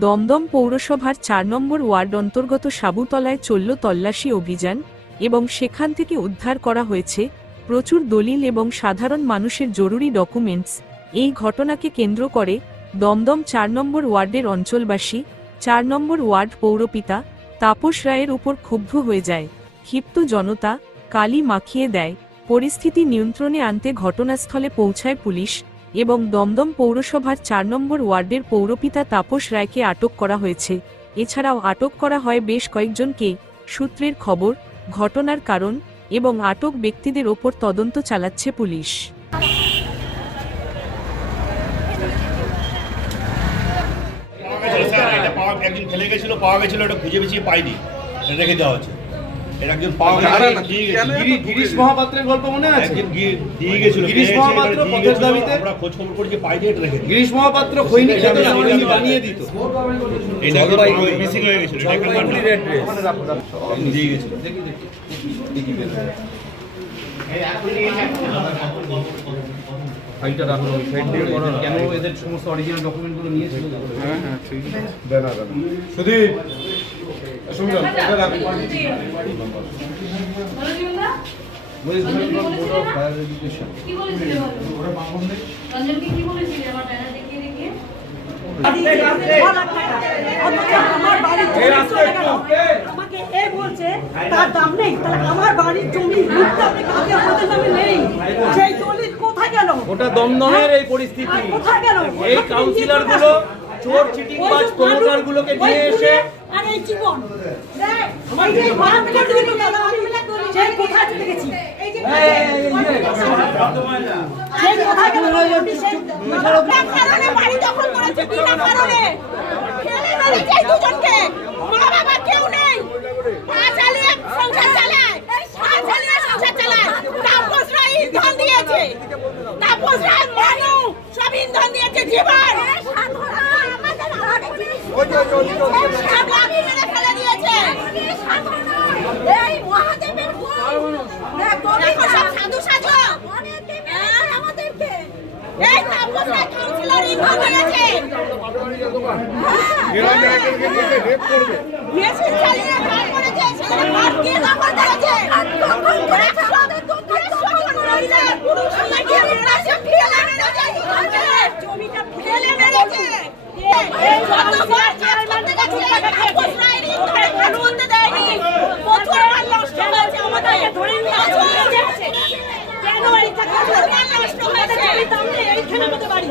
দমদম পৌরসভার ৪ নম্বর ওয়ার্ড অন্তর্গত সাবুতলায় চলল তল্লাশি অভিযান এবং সেখান থেকে উদ্ধার করা হয়েছে প্রচুর দলিল এবং সাধারণ মানুষের জরুরি ডকুমেন্টস। এই ঘটনাকে কেন্দ্র করে দমদম ৪ নম্বর ওয়ার্ডের অঞ্চলবাসী ৪ নম্বর ওয়ার্ড পৌরপিতা তাপস রায়ের উপর ক্ষুব্ধ হয়ে যায়। ক্ষিপ্ত জনতা কালি মাখিয়ে দেয়। পরিস্থিতি নিয়ন্ত্রণে আনতে ঘটনাস্থলে পৌঁছায় পুলিশ এবং দমদম পৌরসভার ৪ নম্বর ওয়ার্ডের পৌরপিতা তাপস রায়কে আটক করা হয়েছে। এছাড়াও আটক করা হয় বেশ কয়েকজনকে। সূত্রের খবর, ঘটনার কারণ এবং আটক ব্যক্তিদের ওপর তদন্ত চালাচ্ছে পুলিশ। একদিন ফেলে গেছিল, পাওয়া গেছিল, ওটা খুঁজে বেছিয়ে পাইনি, রেখে দেওয়া হচ্ছে। একজন পাওয়া গিরিশ মহাপাত্রের গল্প মনে আছে? দিয়ে গেছিল গিরিশ মহাপাত্র পথের দাবিতে আমরা খোঁজ খবর করেছি, পাইনি, এটা রেখে গিরিশ মহাপাত্র খৈনি খেতে বানিয়ে দিত। এটা মিসিং হয়ে গেছিল, দিয়ে গেছিল। ফাইলটা রাখো, সাইড দিয়ে করো। কেন এদের সমস্ত অরিজিনাল ডকুমেন্টগুলো নিয়েছিল? হ্যাঁ হ্যাঁ ঠিক আছে, দেন না সুদীপ সুন্দর এটা রাখো। West Bengal board of higher education কি বলেছিলে? ওরা মামুনকে রঞ্জনকে কি বলেছিলে? আমার ব্যানার দেখিয়ে দেখিয়ে আমাকে এ বলছে তার দাম নেই, তাহলে আমার বাড়ির জমি লিখতে আপনি কাকে আমাদের নামে নেই, সেই দলিল কোথায় গেল? ওটা দমদমের এই পরিস্থিতি। কোথায় গেল? এই কাউন্সিলর গুলো চোর চিটিংবাজ প্রমোটার গুলোকে নিয়ে এসে আর এই জীবন ওই যে ভারত করে দিল দাদা, আমি সেই কোথায় চলে গেছি? এই যে সেই কোথায় গেল? কারণে বাড়ি দখল করেছে, বিনা কারণে ফেলে মেরেছে এই দুজনকে। মা বাবা কেউ নেই, পা চালিয়ে সংসার চালায়, পা চালিয়ে সংসার চালায়। তাপস রায় ইন্ধন দিয়েছে, তাপস রায় মানু সব ইন্ধন দিয়েছে জীবন। সব লাঠি মেরে ফেলে দিয়েছে। এই মহাদেবের দেখো সব সাধু সাজো আমাদেরকে। এই তাপস রায় কাউন্সিলর ইন্ধন দিয়েছে। মেশিন চালিয়ে কাজ করেছে, সেখানে মাঠ দিয়ে দখল করেছে। জমিটা ফেলে মেরেছে। যতবার চেয়ারম্যান তাপস রায়ের ইন্ধনে কাজ করতে দেয়নি, প্রচুর মাল নষ্ট হয়েছে, আমাদেরকে ধরে নিয়ে আসছে। কেন এইটা নষ্ট হয়েছে? এইখানে আমাদের বাড়ি